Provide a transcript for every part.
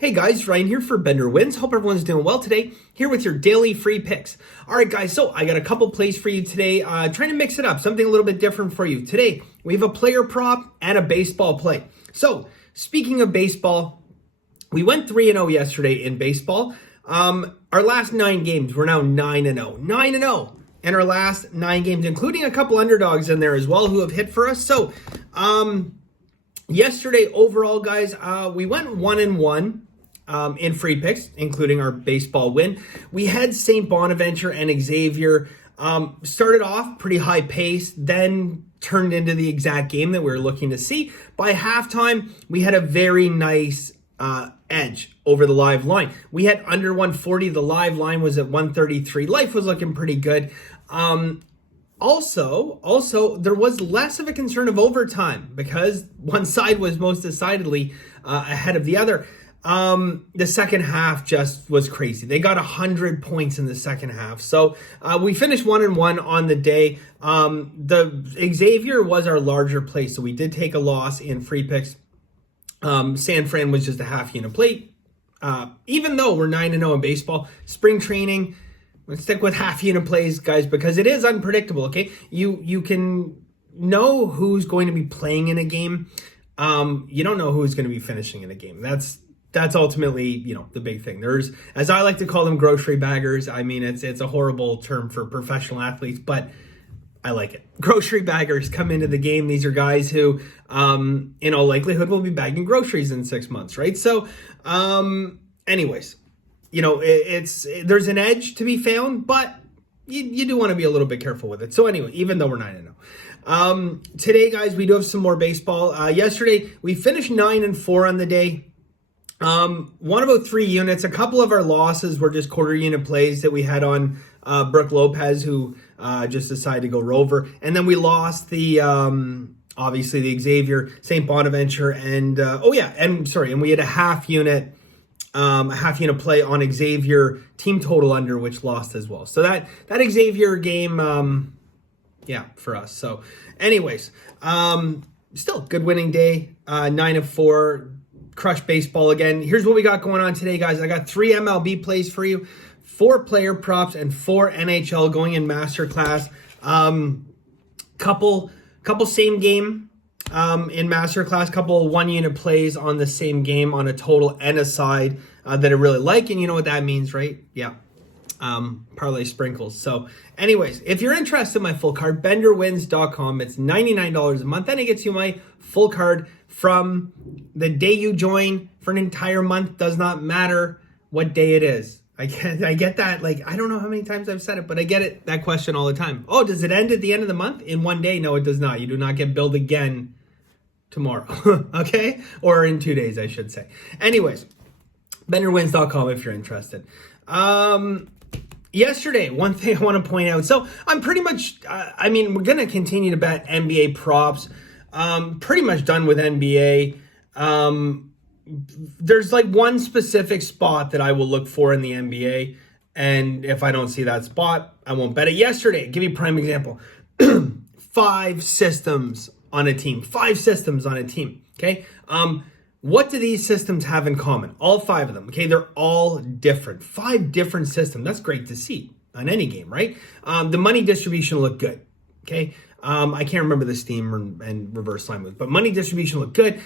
Hey guys, Ryan here for Bender Wins. Hope everyone's doing well today. Here with your daily free picks. All right, guys, so I got a couple plays for you today. Trying to mix it up, something a little bit different for you. Today, we have a player prop and a baseball play. So, speaking of baseball, we went 3-0 yesterday in baseball. Our last 9 games, we're now 9-0. 9-0 in our last 9 games, including a couple underdogs in there as well who have hit for us. So, yesterday overall, guys, we went 1-1. In free picks, including our baseball win. We had St. Bonaventure and Xavier. Started off pretty high pace, then turned into the exact game that we were looking to see. By halftime, we had a very nice edge over the live line. We had under 140. The live line was at 133. Life was looking pretty good. Also, there was less of a concern of overtime because one side was most decidedly ahead of the other. The second half just was crazy. They got 100 points in the second half. So we finished 1-1 on the day. The Xavier was our larger play, so we did take a loss in free picks. San Fran was just a half unit plate. Even though we're 9-0 in baseball, spring training, let's stick with half unit plays, guys, because it is unpredictable. Okay, you can know who's going to be playing in a game. You don't know who's going to be finishing in a game. That's ultimately, the big thing. There's, as I like to call them, grocery baggers. I mean, it's a horrible term for professional athletes, but I like it. Grocery baggers come into the game. These are guys who, in all likelihood, will be bagging groceries in 6 months, right? So, anyways, there's an edge to be found, but you do want to be a little bit careful with it. So anyway, even though we're 9-0. Today, guys, we do have some more baseball. Yesterday, we finished 9-4 on the day. Won about 3 units. A couple of our losses were just quarter unit plays that we had on Brooke Lopez, who just decided to go rover. And then we lost the obviously the Xavier, St. Bonaventure, and we had a half unit play on Xavier team total under, which lost as well. So that Xavier game, for us. So, anyways, still good winning day. 9-4. Crush baseball again. Here's what we got going on today, guys. I got 3 MLB plays for you, 4 player props, and 4 NHL going in masterclass. Couple same game in masterclass, couple 1 unit plays on the same game on a total and a side that I really like, and you know what that means, right? Yeah. Parlay sprinkles. So anyways, if you're interested in my full card, benderwins.com. It's $99 a month, and it gets you my full card from the day you join for an entire month. Does not matter what day it is. I get that. Like, I don't know how many times I've said it, but I get that question all the time. Oh, does it end at the end of the month in one day? No, it does not. You do not get billed again tomorrow. Okay? Or in 2 days, I should say. Anyways, benderwins.com if you're interested. Yesterday, one thing I want to point out. So I'm pretty much, we're going to continue to bet NBA props. Pretty much done with NBA. There's like one specific spot that I will look for in the NBA. And if I don't see that spot, I won't bet it. Yesterday, give you a prime example. 5 systems on a team. 5 systems on a team. Okay. What do these systems have in common? All 5 of them. Okay. They're all different. 5 different systems. That's great to see on any game, right? The money distribution looked good. Okay. I can't remember the steam and reverse line moves, but money distribution looked good.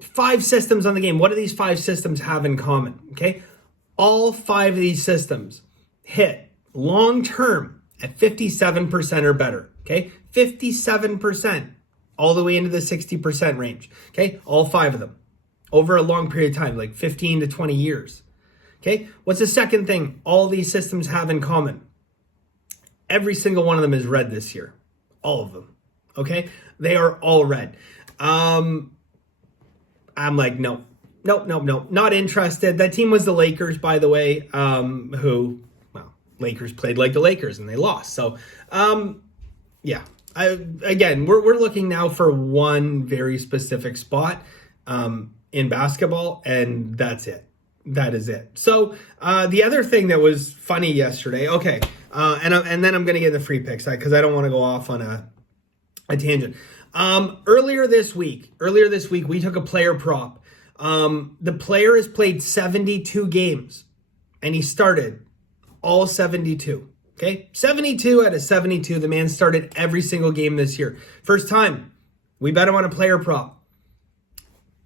5 systems on the game. What do these 5 systems have in common? Okay. All 5 of these systems hit long term at 57% or better. Okay. 57%. All the way into the 60% range. Okay. All 5 of them over a long period of time, like 15 to 20 years. Okay. What's the second thing all these systems have in common? Every single one of them is red this year. All of them. Okay. They are all red. I'm like, no, not interested. That team was the Lakers, by the way, Lakers played like the Lakers and they lost. So, we're looking now for one very specific spot in basketball, and that's it. That is it. So the other thing that was funny yesterday, okay, and then I'm going to get the free picks because I don't want to go off on a tangent. Earlier this week, we took a player prop The player has played 72 games, and he started all 72. Okay, 72 out of 72. The man started every single game this year. First time, we bet him on a player prop.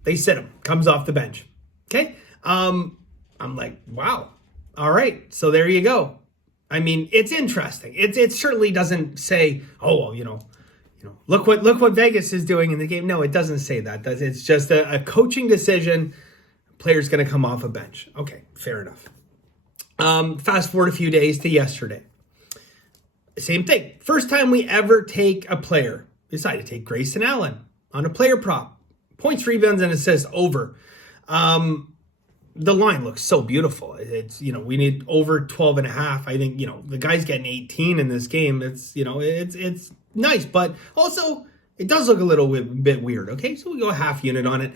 They sit him, comes off the bench. Okay, I'm like, wow. All right, so there you go. I mean, it's interesting. It certainly doesn't say, oh, well, look what Vegas is doing in the game. No, it doesn't say that. It's just a coaching decision. Player's going to come off a bench. Okay, fair enough. Fast forward a few days to yesterday. Same thing. First time we ever take a player. Decided to take Grayson Allen on a player prop. Points, rebounds, and assists over. The line looks so beautiful. It's, we need over 12 and a half. I think, the guy's getting 18 in this game. It's, it's nice, but also it does look a little bit weird. Okay, so we go a half unit on it.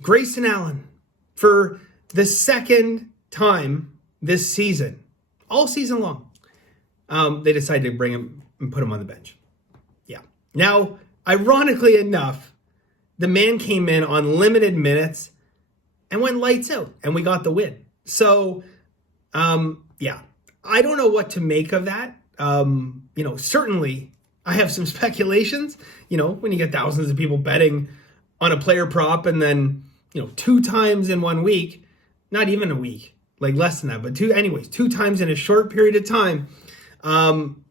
Grayson Allen, for the second time this season, all season long, they decided to bring him and put him on the bench. Yeah. Now, ironically enough, the man came in on limited minutes and went lights out, and we got the win. So, yeah, I don't know what to make of that. Certainly I have some speculations, when you get thousands of people betting on a player prop and then, 2 times in 1 week, not even a week, like less than that, but 2 times in a short period of time,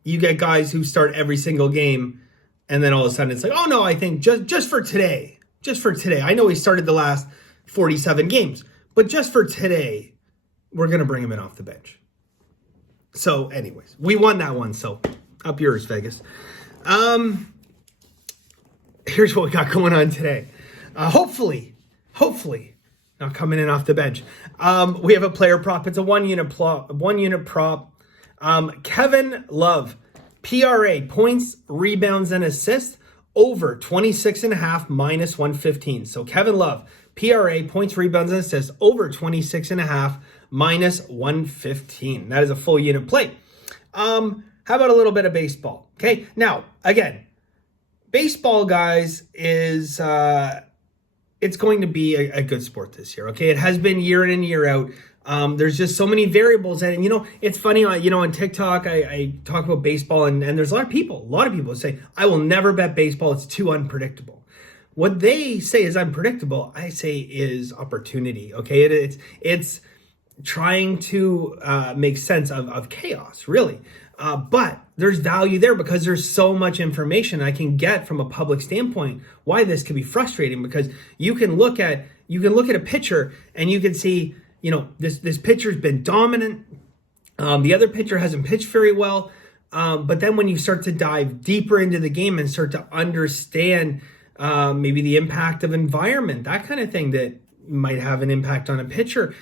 you get guys who start every single game, and then all of a sudden it's like, oh no, I think just for today, I know he started the last 47 games, but just for today, we're going to bring him in off the bench. So anyways, we won that one. So up yours, Vegas. Here's what we got going on today. Hopefully not coming in off the bench. We have a player prop. It's a one unit prop. Kevin Love, PRA, points, rebounds, and assists over 26.5 minus 115. So Kevin Love, PRA, points, rebounds, and assists over 26.5 minus 115. That is a full unit play. How about a little bit of baseball? Okay. Now, again, baseball, guys, is it's going to be a good sport this year. Okay. It has been year in and year out. There's just so many variables. And, it's funny, on TikTok, I talk about baseball and there's a lot of people say, I will never bet baseball. It's too unpredictable. What they say is unpredictable, I say is opportunity. Okay. It's trying to make sense of chaos, really. But there's value there because there's so much information I can get from a public standpoint why this could be frustrating, because you can look at a pitcher and you can see, this pitcher's been dominant. The other pitcher hasn't pitched very well. But then when you start to dive deeper into the game and start to understand maybe the impact of environment, that kind of thing that might have an impact on a pitcher,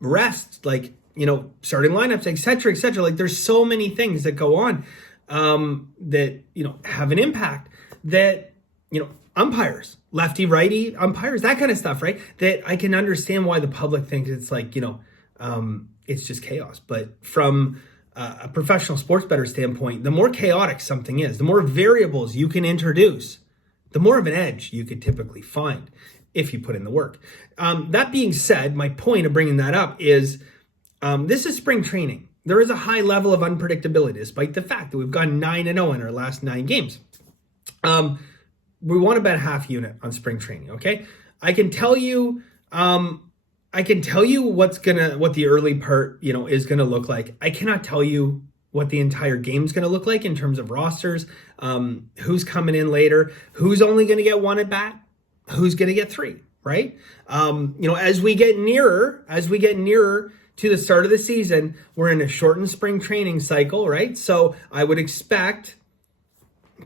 rest, starting lineups, et cetera. Like, there's so many things that go on that, have an impact that, umpires, lefty, righty umpires, that kind of stuff, right? That I can understand why the public thinks it's it's just chaos. But from a professional sports bettor standpoint, the more chaotic something is, the more variables you can introduce, the more of an edge you could typically find if you put in the work. That being said, my point of bringing that up is this is spring training. There is a high level of unpredictability, despite the fact that we've gone 9-0 in our last 9 games. We want to bet half unit on spring training. Okay, I can tell you what the early part is gonna look like. I cannot tell you what the entire game's gonna look like in terms of rosters, who's coming in later, who's only gonna get 1 at bat, who's gonna get 3, right? As we get nearer to the start of the season, we're in a shortened spring training cycle, right? So I would expect,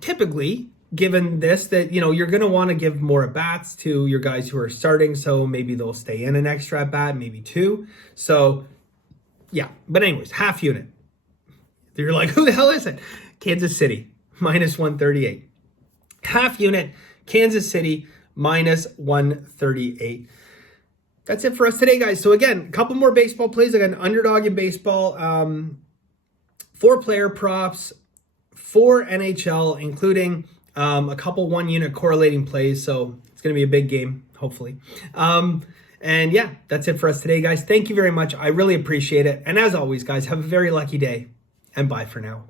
typically, given this, that, you're going to want to give more at-bats to your guys who are starting, so maybe they'll stay in an extra at-bat, maybe 2. So, yeah. But anyways, half unit. You're like, who the hell is it? Kansas City, minus 138. Half unit, Kansas City, minus 138. That's it for us today, guys. So again, a couple more baseball plays. I got an underdog in baseball, 4 player props, 4 NHL, including a couple 1 unit correlating plays. So it's going to be a big game. hopefully. And yeah, that's it for us today, guys. Thank you very much. I really appreciate it. And as always, guys, have a very lucky day, and bye for now.